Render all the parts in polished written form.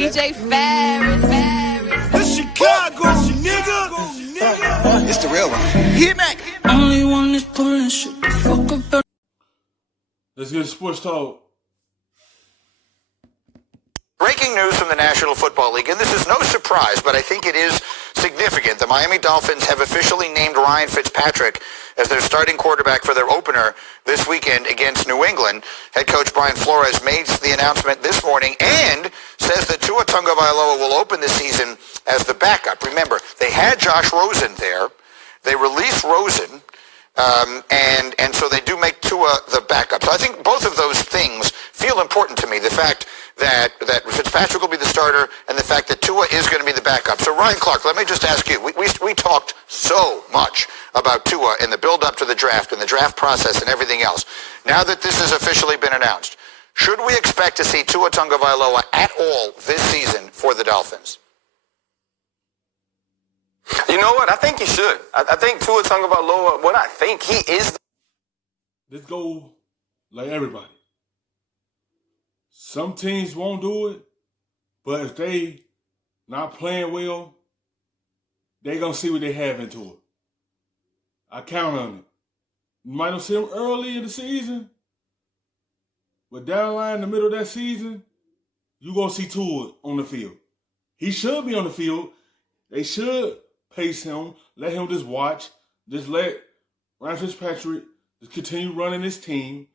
DJ Ferris. It's Chicago, nigga. It's the real one. Hit me. Only one is pulling shit the fuck up. Let's get sports talk. Breaking news from the National Football League, and this is no surprise, but I think it is significant. The Miami Dolphins have officially named Ryan Fitzpatrick as their starting quarterback for their opener this weekend against New England. Head coach Brian Flores made the announcement this morning and says that Tua Tagovailoa will open the season as the backup. Remember, they had Josh Rosen there. They released Rosen, and so they do make Tua the backup. So I think both of those things feel important to me. The fact that Fitzpatrick will be the starter and the fact that Tua is going to be the backup. So Ryan Clark, let me just ask you, we talked so much about Tua in the build-up to the draft and the draft process and everything else. Now that this has officially been announced, should we expect to see Tua Tagovailoa at all this season for the Dolphins? You know what? I think you should. I think Tua Tagovailoa, what I think he is. Let's go like everybody. Some teams won't do it, but if they not playing well, they going to see what they have into it. I count on it. You might not see them early in the season, but down the line in the middle of that season, you're going to see Tua on the field. He should be on the field. They should pace him, let him just watch, just let Ryan Fitzpatrick just continue running his team,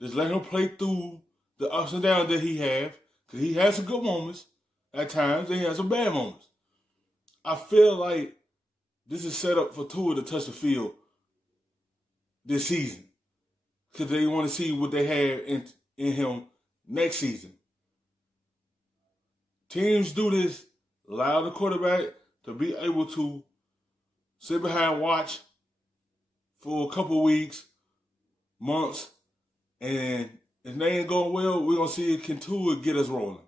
just let him play through the ups and downs that he has, because he has some good moments at times, and he has some bad moments. I feel like this is set up for Tua to touch the field this season, because they want to see what they have in him next season. Teams do this, allow the quarterback to be able to sit behind watch for a couple weeks, months, and if they ain't going well, we're going to see can Tua get us rolling.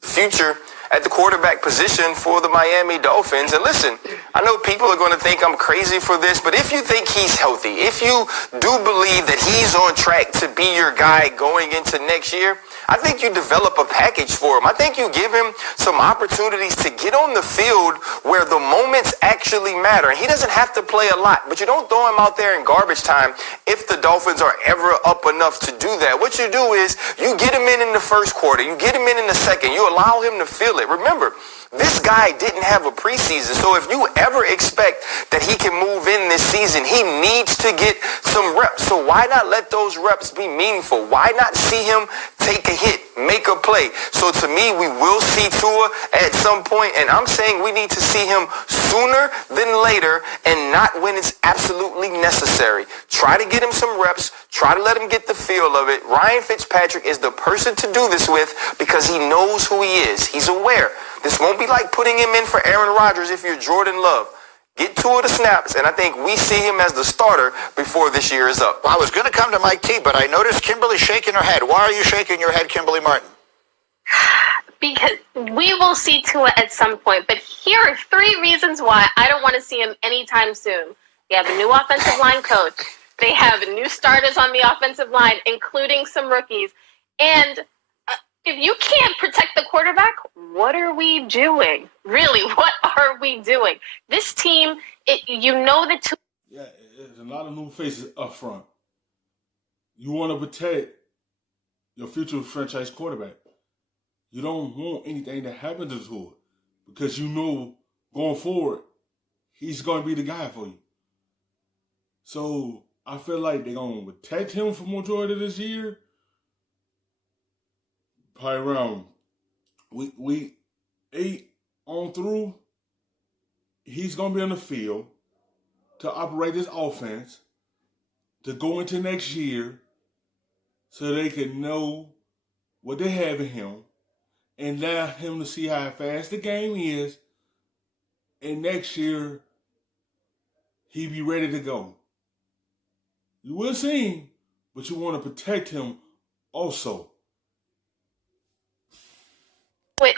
Future at the quarterback position for the Miami Dolphins. And listen, I know people are going to think I'm crazy for this, but if you think he's healthy, if you do believe that he's on track to be your guy going into next year, I think you develop a package for him. I think you give him some opportunities to get on the field where the moments actually matter. And he doesn't have to play a lot, but you don't throw him out there in garbage time if the Dolphins are ever up enough to do that. What you do is you get him in the first quarter, you get him in the second, you allow him to feel it. Remember, this guy didn't have a preseason, so if you ever expect that he can move in this season, he needs to get some reps. So why not let those reps be meaningful? Why not see him take a hit, make a play? So to me, we will see Tua at some point, and I'm saying we need to see him sooner than later and not when it's absolutely necessary. Try to get him some reps. Try to let him get the feel of it. Ryan Fitzpatrick is the person to do this with because he knows who he is. He's aware. This won't be like putting him in for Aaron Rodgers if you're Jordan Love. Get Tua the snaps, and I think we see him as the starter before this year is up. Well, I was going to come to Mike T, but I noticed Kimberly shaking her head. Why are you shaking your head, Kimberly Martin? Because we will see Tua at some point, but here are 3 reasons why I don't want to see him anytime soon. They have a new offensive line coach. They have new starters on the offensive line, including some rookies. And if you can't protect the quarterback, what are we doing? Really, what are we doing? This team, you know the two. Yeah, there's a lot of new faces up front. You want to protect your future franchise quarterback. You don't want anything to happen to Tua because you know going forward, he's going to be the guy for you. So I feel like they're going to protect him for majority of this year. Probably around week 8 on through, he's going to be on the field to operate this offense, to go into next year so they can know what they have in him and allow him to see how fast the game is, and next year he'll be ready to go. You will see him, but you want to protect him also.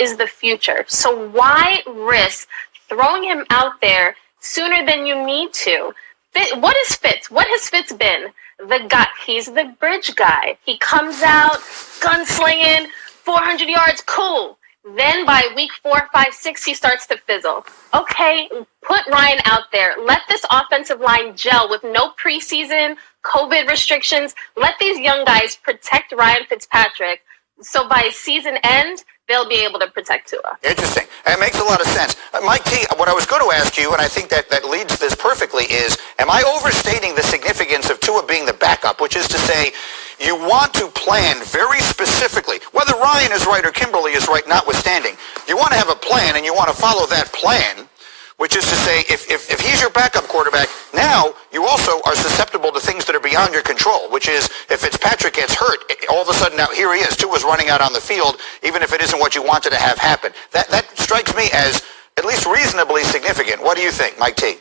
Is the future. So why risk throwing him out there sooner than you need to? What is Fitz? What has Fitz been? The guy. He's the bridge guy. He comes out, gunslinging, 400 yards, cool. Then by week 4, 5, 6, he starts to fizzle. Okay, put Ryan out there. Let this offensive line gel with no preseason, COVID restrictions. Let these young guys protect Ryan Fitzpatrick. So by season end, they'll be able to protect Tua. Interesting. It makes a lot of sense. Mike T, what I was going to ask you, and I think that leads this perfectly, is am I overstating the significance of Tua being the backup, which is to say you want to plan very specifically, whether Ryan is right or Kimberly is right notwithstanding, you want to have a plan and you want to follow that plan, which is to say if he's your backup quarterback, now you also are susceptible to things that are beyond your control, which is if Fitzpatrick gets hurt, all of a sudden now here he is, Tua's running out on the field, even if it isn't what you wanted to have happen. That strikes me as at least reasonably significant. What do you think, Mike T?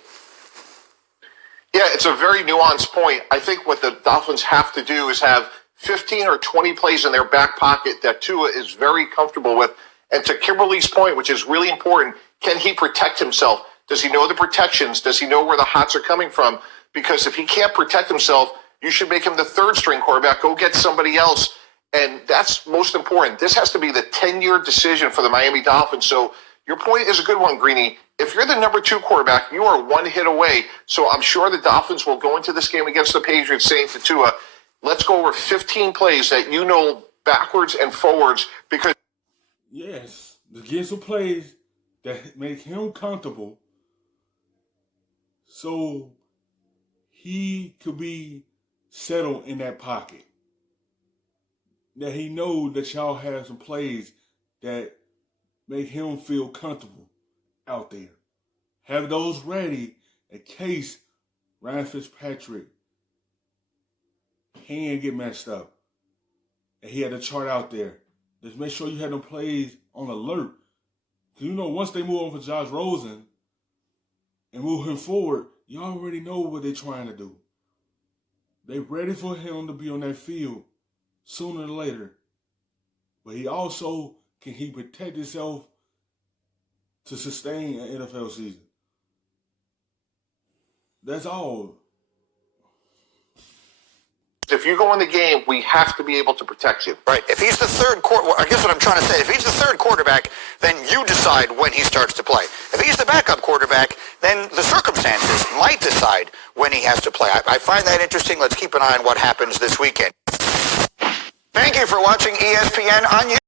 Yeah, it's a very nuanced point. I think what the Dolphins have to do is have 15 or 20 plays in their back pocket that Tua is very comfortable with. And to Kimberly's point, which is really important, can he protect himself? Does he know the protections? Does he know where the hots are coming from? Because if he can't protect himself, you should make him the third string quarterback. Go get somebody else. And that's most important. This has to be the 10-year decision for the Miami Dolphins. So your point is a good one, Greeny. If you're the number 2 quarterback, you are one hit away. So I'm sure the Dolphins will go into this game against the Patriots saying to Tua, let's go over 15 plays that you know backwards and forwards because... Yes, to get some plays that make him comfortable so he could be settled in that pocket. That he knows that y'all have some plays that make him feel comfortable out there. Have those ready in case Ryan Fitzpatrick hand get messed up and he had a chart out there. Just make sure you have them plays on alert. Because you know, once they move on for Josh Rosen and move him forward, you already know what they're trying to do. They're ready for him to be on that field sooner or later. But he also can protect himself to sustain an NFL season. That's all. If you go in the game, we have to be able to protect you. Right. If he's the third I guess what I'm trying to say, if he's the third quarterback, then you decide when he starts to play. If he's the backup quarterback, then the circumstances might decide when he has to play. I find that interesting. Let's keep an eye on what happens this weekend. Thank you for watching ESPN on YouTube.